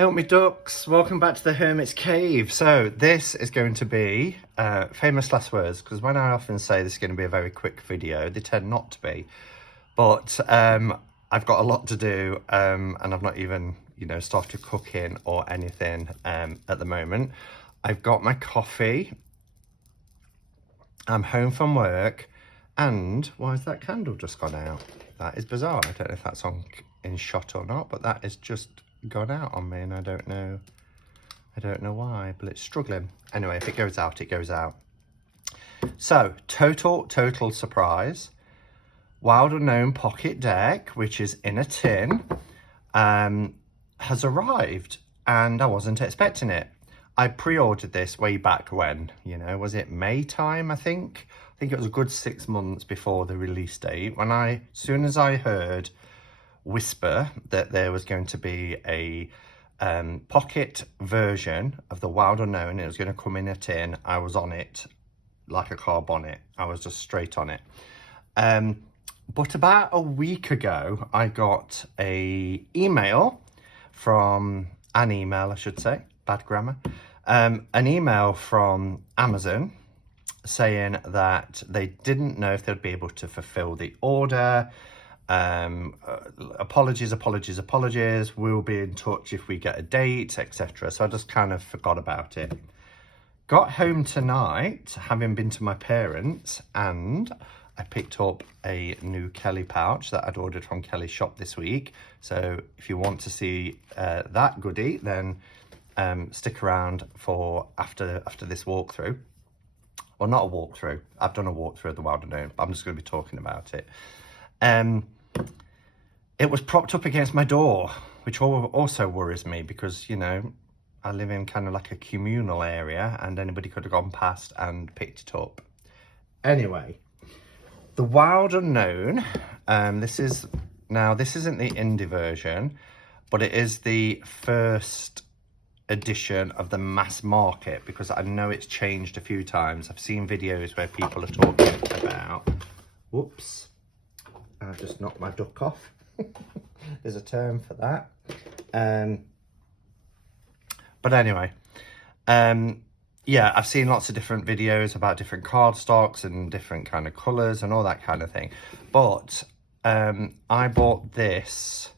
Help me ducks, welcome back to the Hermit's Cave. So this is going to be famous last words, because when I often say this is going to be a very quick video, they tend not to be. But I've got a lot to do and I've not even, started cooking or anything at the moment. I've got my coffee, I'm home from work, and why has that candle just gone out? That is bizarre. I don't know if that's in shot or not, but that is just gone out on me and I don't know why, but it's struggling. Anyway, if it goes out, it goes out. So total surprise, Wild Unknown Pocket Deck, which is in a tin, has arrived and I wasn't expecting it. I pre-ordered this way back when, was it May time? I think it was a good 6 months before the release date. As soon as I heard whisper that there was going to be a pocket version of the Wild Unknown, it was going to come in a tin, I was on it like a car bonnet. I was just straight on it. But about a week ago, I got an email, bad grammar, an email from Amazon saying that they didn't know if they'd be able to fulfill the order. Apologies, we'll be in touch if we get a date, etc. So I just kind of forgot about it. Got home tonight, having been to my parents, and I picked up a new Kelly pouch that I'd ordered from Kelly's shop this week. So if you want to see that goodie, then stick around for after this walkthrough. Well, not a walkthrough. I've done a walkthrough of the Wild Unknown, but I'm just going to be talking about it. It was propped up against my door, which also worries me because, I live in kind of like a communal area and anybody could have gone past and picked it up. Anyway, the Wild Unknown, this isn't the indie version, but it is the first edition of the mass market, because I know it's changed a few times. I've seen videos where people are talking about, whoops, I've just knocked my duck off. There's a term for that. But anyway, yeah, I've seen lots of different videos about different card stocks and different kind of colours and all that kind of thing. But I bought this,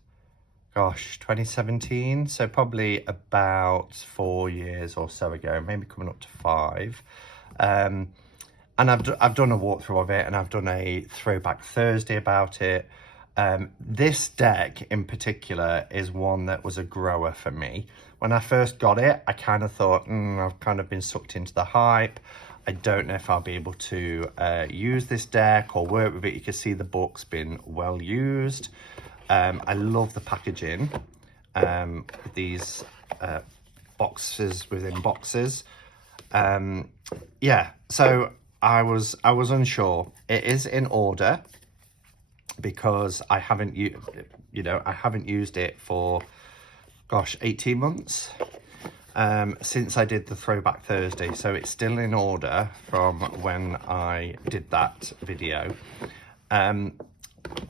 2017, so probably about 4 years or so ago, maybe coming up to 5. And I've done a walkthrough of it, and I've done a Throwback Thursday about it. This deck in particular is one that was a grower for me. When I first got it, I kind of thought, I've kind of been sucked into the hype. I don't know if I'll be able to use this deck or work with it. You can see the book's been well used. I love the packaging. These boxes within boxes. Yeah, so I was unsure. It is in order because I haven't used it for 18 months since I did the Throwback Thursday, so it's still in order from when I did that video. And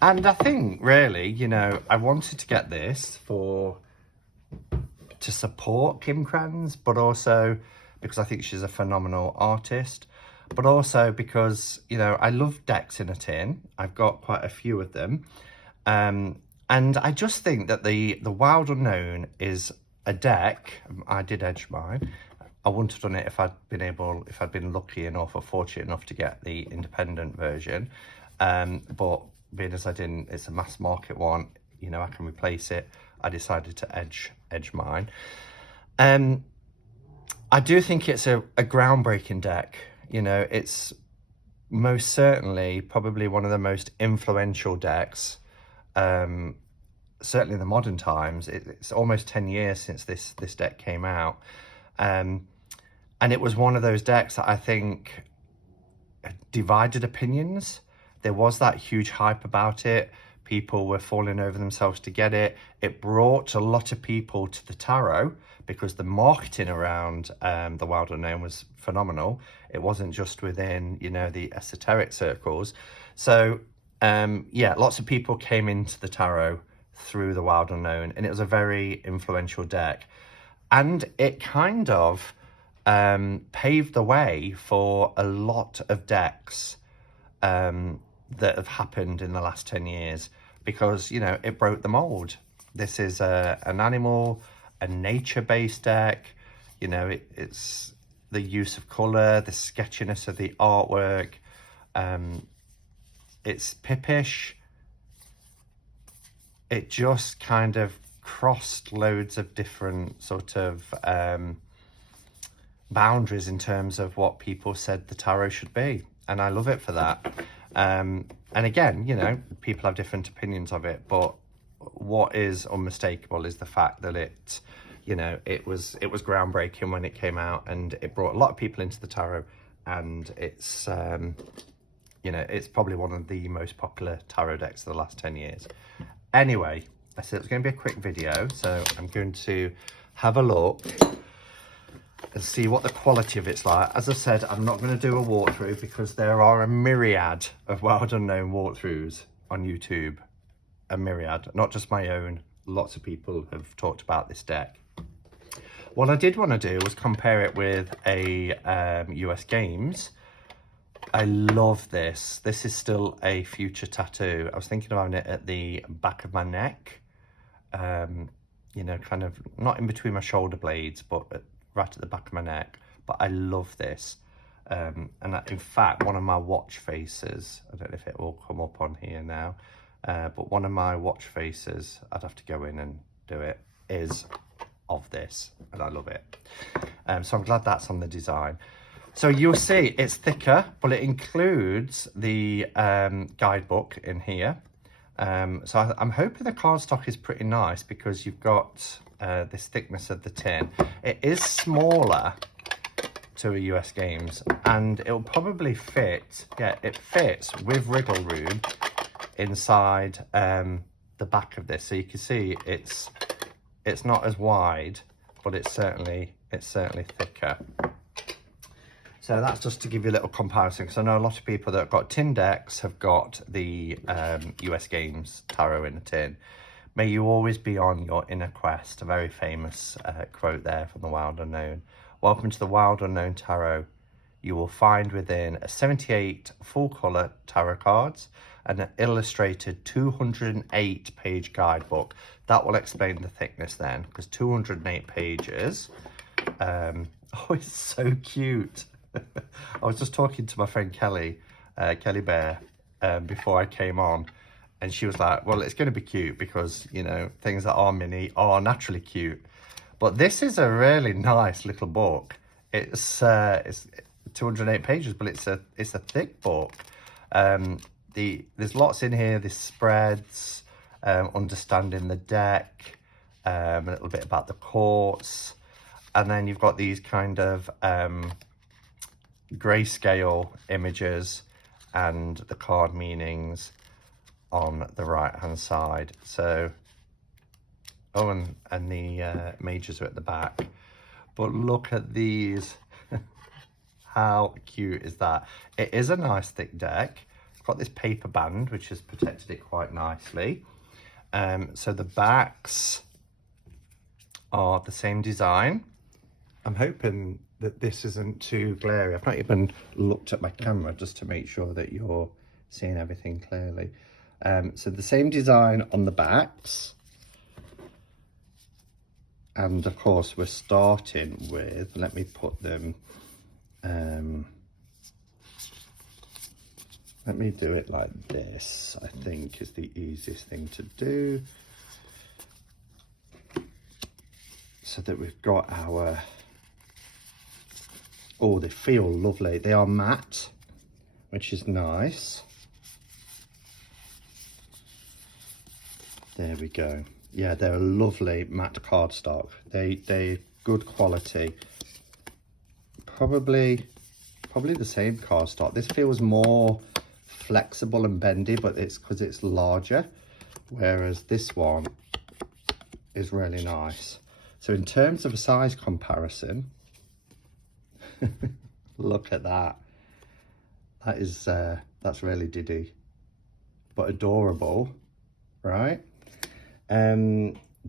I think really, I wanted to get this to support Kim Krans, but also because I think she's a phenomenal artist, but also because, I love decks in a tin. I've got quite a few of them. And I just think that the Wild Unknown is a deck. I did edge mine. I wouldn't have done it if I'd been lucky enough or fortunate enough to get the independent version. But being as I didn't, it's a mass market one, I can replace it. I decided to edge mine. I do think it's a groundbreaking deck. It's most certainly probably one of the most influential decks, certainly in the modern times. It's almost 10 years since this deck came out. And it was one of those decks that I think divided opinions. There was that huge hype about it. People were falling over themselves to get it. It brought a lot of people to the tarot because the marketing around the Wild Unknown was phenomenal. It wasn't just within, the esoteric circles. So, yeah, lots of people came into the tarot through the Wild Unknown, and it was a very influential deck. And it kind of paved the way for a lot of decks that have happened in the last 10 years because, you know, it broke the mold. This is an animal, a nature-based deck. You know, it's the use of colour, the sketchiness of the artwork. It's pippish. It just kind of crossed loads of different sort of boundaries in terms of what people said the tarot should be. And I love it for that. And again, you know, people have different opinions of it, but what is unmistakable is the fact that it, you know, it was groundbreaking when it came out, and it brought a lot of people into the tarot, and it's, you know, it's probably one of the most popular tarot decks of the last 10 years. Anyway, I said it was going to be a quick video, so I'm going to have a look and see what the quality of it's like. As I said, I'm not going to do a walkthrough because there are a myriad of Wild Unknown walkthroughs on YouTube. A myriad, not just my own. Lots of people have talked about this deck. What I did want to do was compare it with a US Games. I love this. This is still a future tattoo. I was thinking about it at the back of my neck. You know, kind of not in between my shoulder blades, but right at the back of my neck. But I love this. And in fact, one of my watch faces, I don't know if it will come up on here now, but one of my watch faces, I'd have to go in and do it, is of this, and I love it. So I'm glad that's on the design. So you'll see it's thicker, but it includes the guidebook in here. So I'm hoping the cardstock is pretty nice because you've got this thickness of the tin. It is smaller to a US Games, and it'll probably fit, yeah, it fits with wriggle room inside the back of this. So you can see it's not as wide, but it's certainly thicker. So that's just to give you a little comparison, because I know a lot of people that have got tin decks have got the US Games tarot in a tin. May you always be on your inner quest, a very famous quote there from the Wild Unknown. Welcome to the Wild Unknown Tarot. You will find within 78 full colour tarot cards and an illustrated 208-page guidebook. That will explain the thickness then, because 208 pages. Oh, it's so cute. I was just talking to my friend Kelly, Kelly Bear, before I came on, and she was like, well, it's going to be cute because, you know, things that are mini are naturally cute. But this is a really nice little book. It's 208 pages, but it's a thick book. There's lots in here. There's spreads, understanding the deck, a little bit about the courts, and then you've got these kind of grayscale images and the card meanings on the right hand side. So, oh, and the majors are at the back. But look at these. How cute is that? It is a nice thick deck. It's got this paper band which has protected it quite nicely. So the backs are the same design. I'm hoping that this isn't too glary. I've not even looked at my camera just to make sure that you're seeing everything clearly. So the same design on the backs. And of course we're starting with, let me put them, let me do it like this, I think is the easiest thing to do. So that we've got our, oh, they feel lovely. They are matte, which is nice. There we go. Yeah, they're a lovely matte cardstock. They're good quality. Probably the same cardstock. This feels more flexible and bendy, but it's because it's larger, whereas this one is really nice. So in terms of a size comparison, look at that. That is that's really diddy, but adorable, right?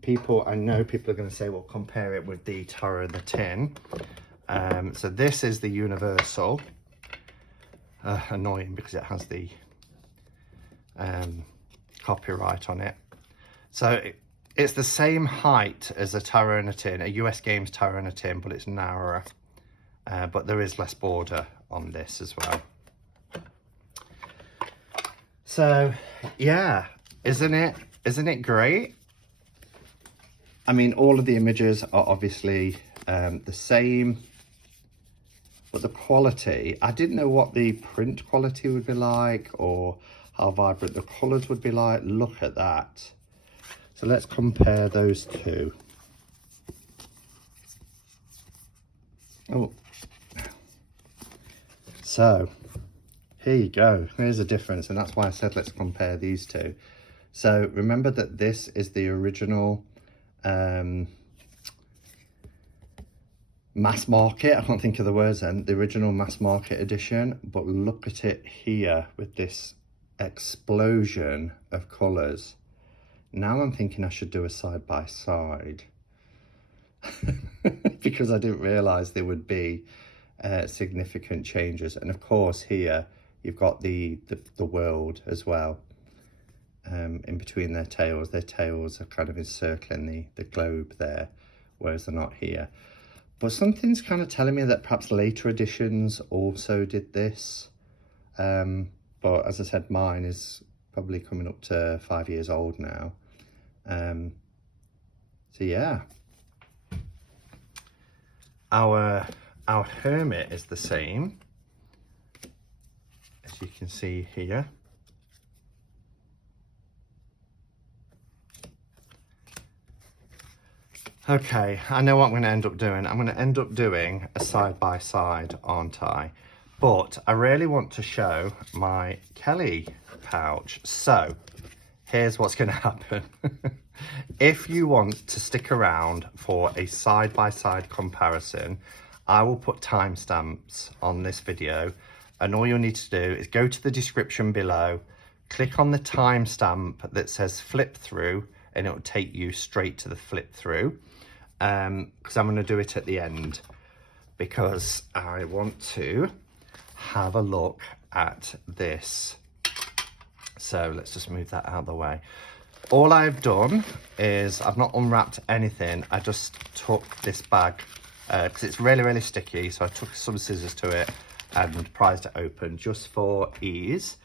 People, I know people are going to say, well, compare it with the Terror in the Tin. So this is the Universal. Annoying because it has the copyright on it. So it's the same height as a Terror in a Tin, a US Games Terror in a Tin, but it's narrower. But there is less border on this as well. So yeah, isn't it great? I mean, all of the images are obviously the same, but the quality, I didn't know what the print quality would be like or how vibrant the colours would be like. Look at that. So let's compare those two. Oh, so here you go. Here's a difference, and that's why I said let's compare these two. So remember that this is the original mass market, I can't think of the words then, the original mass market edition, but look at it here with this explosion of colours. Now I'm thinking I should do a side by side because I didn't realise there would be significant changes. And of course here you've got the world as well. In between their tails are kind of encircling the globe there, whereas they're not here. But something's kind of telling me that perhaps later editions also did this. But as I said, mine is probably coming up to 5 years old now. So yeah. Our hermit is the same, as you can see here. Okay, I know what I'm going to end up doing. I'm going to end up doing a side-by-side, aren't I? But I really want to show my Kelly pouch. So, here's what's going to happen. If you want to stick around for a side-by-side comparison, I will put timestamps on this video. And all you'll need to do is go to the description below, click on the timestamp that says flip through, and it will take you straight to the flip through. Because I'm going to do it at the end, because I want to have a look at this. So let's just move that out of the way. All I've done is I've not unwrapped anything. I just took this bag because it's really, really sticky. So I took some scissors to it and prized it open just for ease.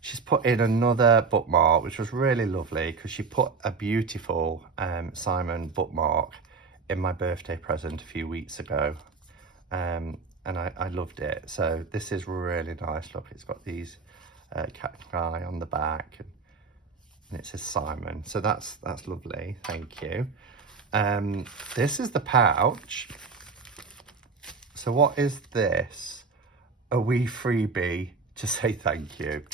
She's put in another bookmark, which was really lovely because she put a beautiful Simon bookmark in my birthday present a few weeks ago. And I loved it. So this is really nice. Look, it's got these cacti on the back and it says Simon. So that's lovely. Thank you. This is the pouch. So what is this? A wee freebie to say thank you.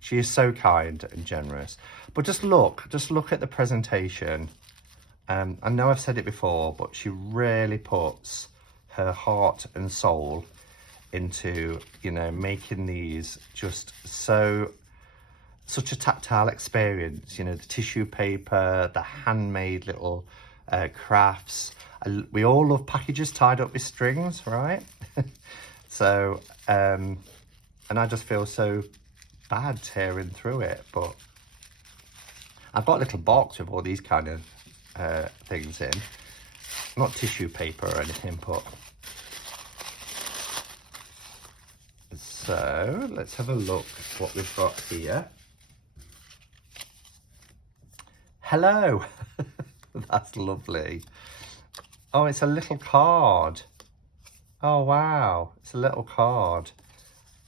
She is so kind and generous. But just look at the presentation. I know I've said it before, but she really puts her heart and soul into, you know, making these just such a tactile experience. You know, the tissue paper, the handmade little crafts. We all love packages tied up with strings, right? So, and I just feel so bad tearing through it, but I've got a little box with all these kind of things in, not tissue paper or anything, but so let's have a look what we've got here. Hello. That's lovely. Oh, it's a little card. Oh wow, it's a little card.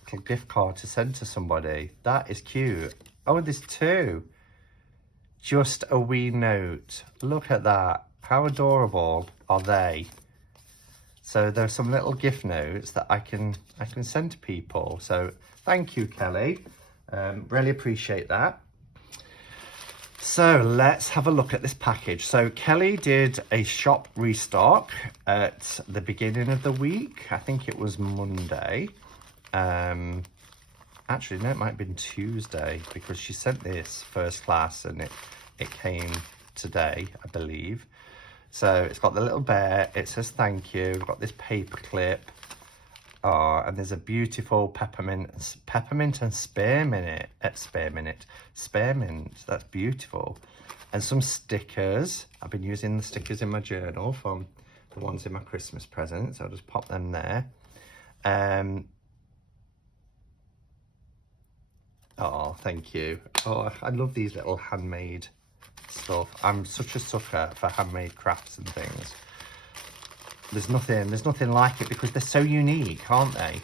Little gift card to send to somebody. That is cute. Oh, there's two. Just a wee note. Look at that. How adorable are they? So there's some little gift notes that I can send to people. So thank you, Kelly. Really appreciate that. So let's have a look at this package. So Kelly did a shop restock at the beginning of the week. I think it was Monday. Actually, no, it might have been Tuesday because she sent this first class and it came today, I believe. So it's got the little bear, it says thank you, we've got this paper clip. Oh, and there's a beautiful peppermint and spearmint. Spearmint, that's beautiful. And some stickers. I've been using the stickers in my journal from the ones in my Christmas present, so I'll just pop them there. Oh, thank you. Oh, I love these little handmade stuff. I'm such a sucker for handmade crafts and things. There's nothing like it because they're so unique, aren't they?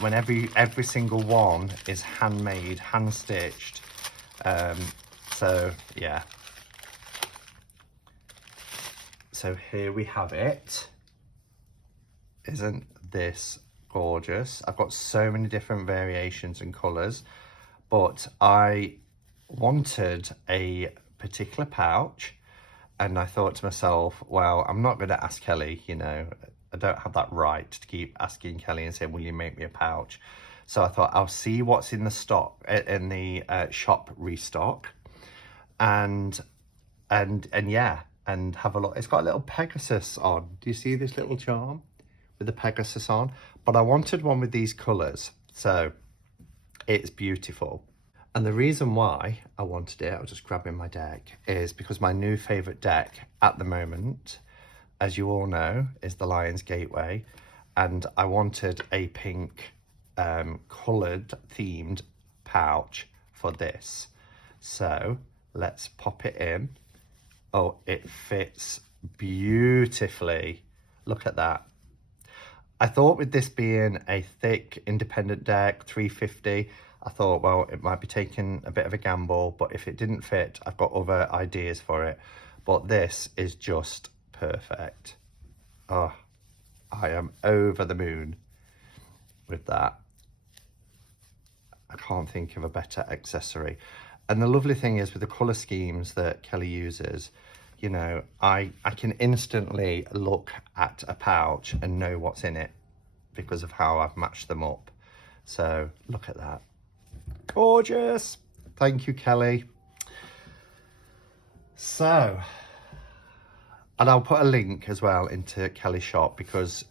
When every single one is handmade, hand stitched. So yeah. So here we have it. Isn't this gorgeous? I've got so many different variations and colours, but I wanted a particular pouch, and I thought to myself, well, I'm not going to ask Kelly, you know, I don't have that right to keep asking Kelly and saying, will you make me a pouch? So I thought I'll see what's in the stock, in the shop restock, and yeah, and have a look. It's got a little Pegasus on. Do you see this little charm with the Pegasus on? But I wanted one with these colours, so it's beautiful. And the reason why I wanted it, I was just grabbing my deck, is because my new favourite deck at the moment, as you all know, is the Lion's Gateway. And I wanted a pink coloured themed pouch for this. So let's pop it in. Oh, it fits beautifully. Look at that. I thought with this being a thick independent deck, 350, I thought, well, it might be taking a bit of a gamble, but if it didn't fit, I've got other ideas for it. But this is just perfect. Oh, I am over the moon with that. I can't think of a better accessory. And the lovely thing is with the colour schemes that Kelly uses, you know, I can instantly look at a pouch and know what's in it because of how I've matched them up. So look at that. Gorgeous. Thank you, Kelly. So, and I'll put a link as well into Kelly's shop because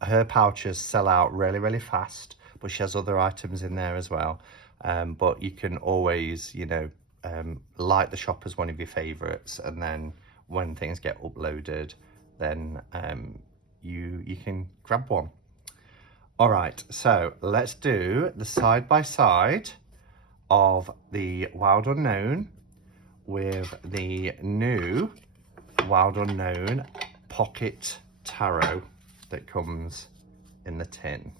her pouches sell out really, really fast, but she has other items in there as well. But you can always, you know, like the shop as one of your favorites, and then when things get uploaded, then you can grab one. All right, so let's do the side by side of the Wild Unknown with the new Wild Unknown Pocket Tarot that comes in the tin.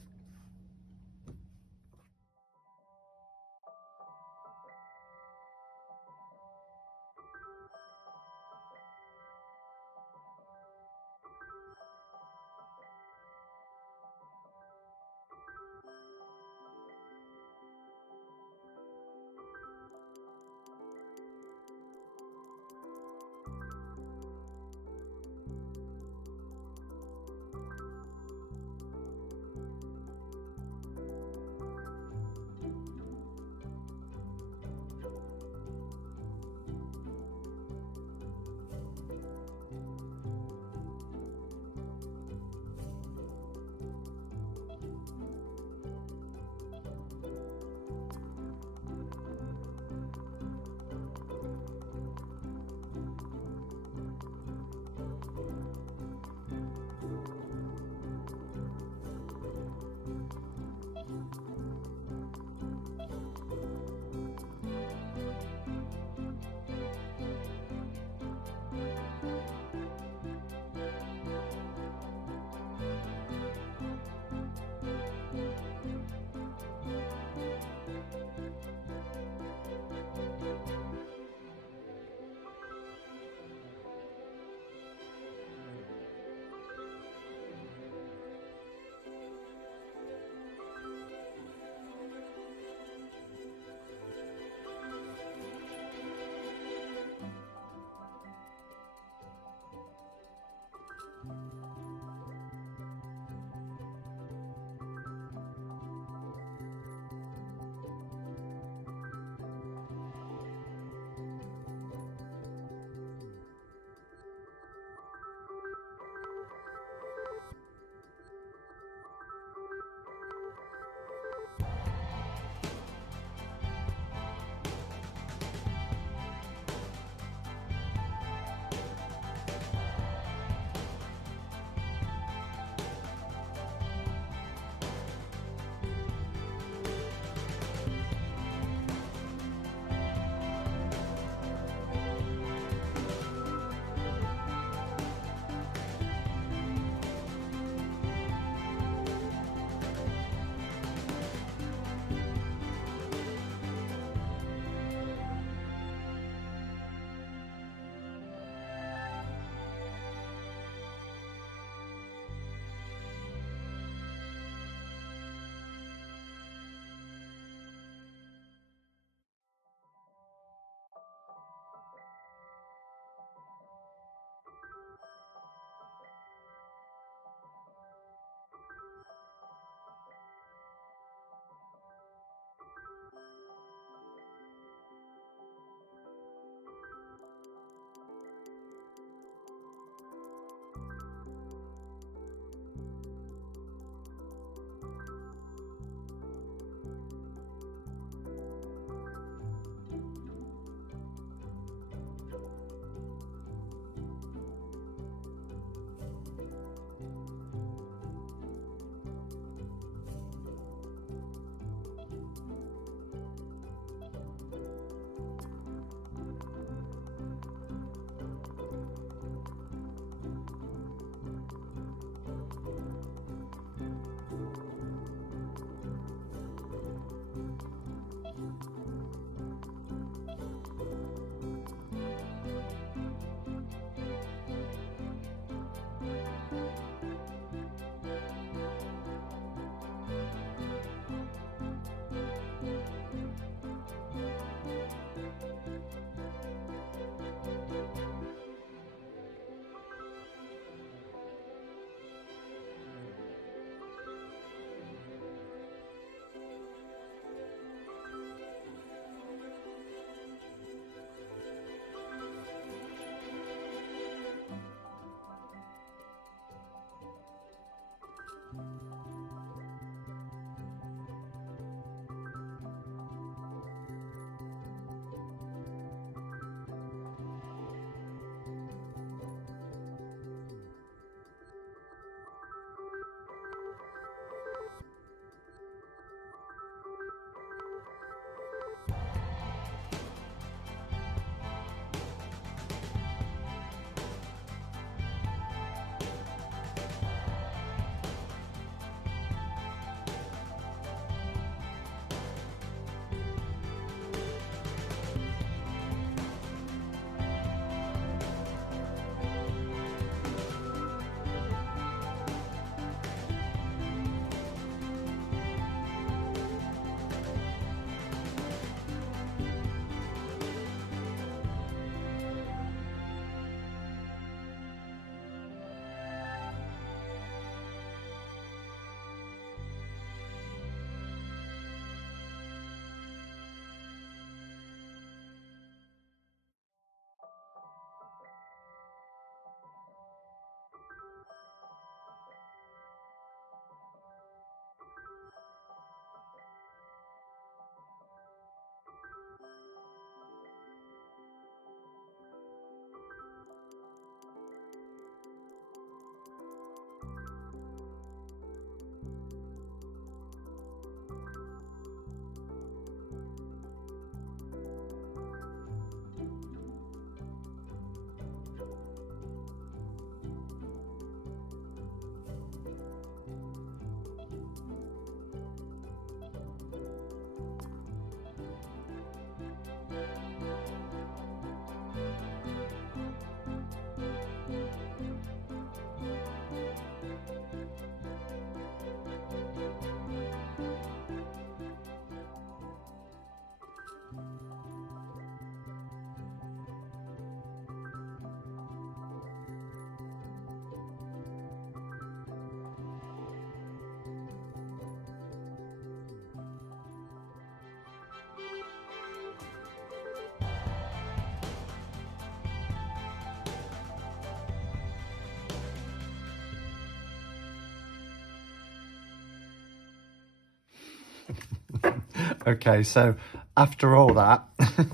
Okay, so after all that,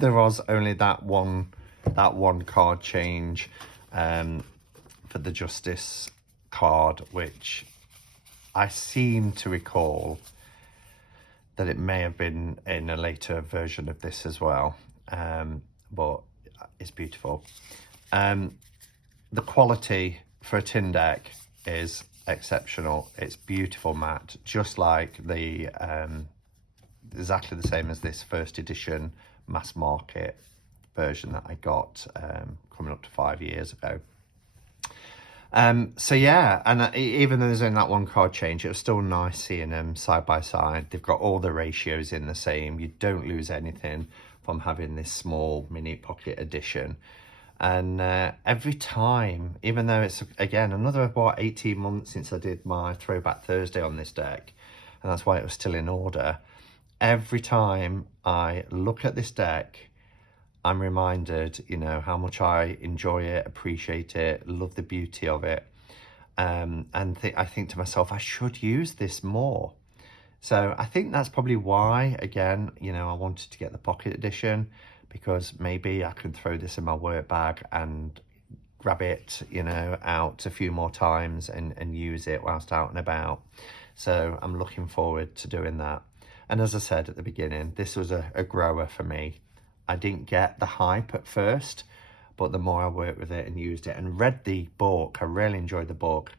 there was only that one card change for the Justice card, which I seem to recall that it may have been in a later version of this as well, but it's beautiful. The quality for a tin deck is exceptional. It's beautiful matte, just like the exactly the same as this first edition mass market version that I got coming up to 5 years ago. So yeah, and even though there's only that one card change, it was still nice seeing them side by side. They've got all the ratios in the same. You don't lose anything from having this small mini pocket edition. And every time, even though it's, again, another, 18 months since I did my Throwback Thursday on this deck, and that's why it was still in order, every time I look at this deck, I'm reminded, you know, how much I enjoy it, appreciate it, love the beauty of it. And I think to myself, I should use this more. So I think that's probably why, again, you know, I wanted to get the pocket edition, because maybe I can throw this in my work bag and grab it, you know, out a few more times and use it whilst out and about. So I'm looking forward to doing that. And as I said at the beginning, this was a grower for me. I didn't get the hype at first, but the more I worked with it and used it and read the book, I really enjoyed the book.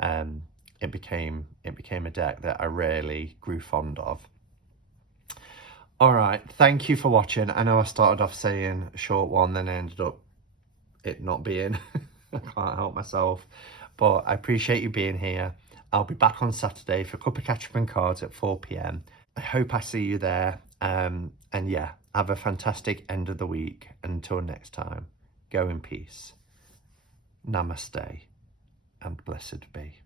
It became a deck that I really grew fond of. All right, thank you for watching. I know I started off saying a short one, then I ended up it not being. I can't help myself, but I appreciate you being here. I'll be back on Saturday for a cup of ketchup and cards at 4 p.m. I hope I see you there. And yeah, have a fantastic end of the week. Until next time, go in peace. Namaste and blessed be.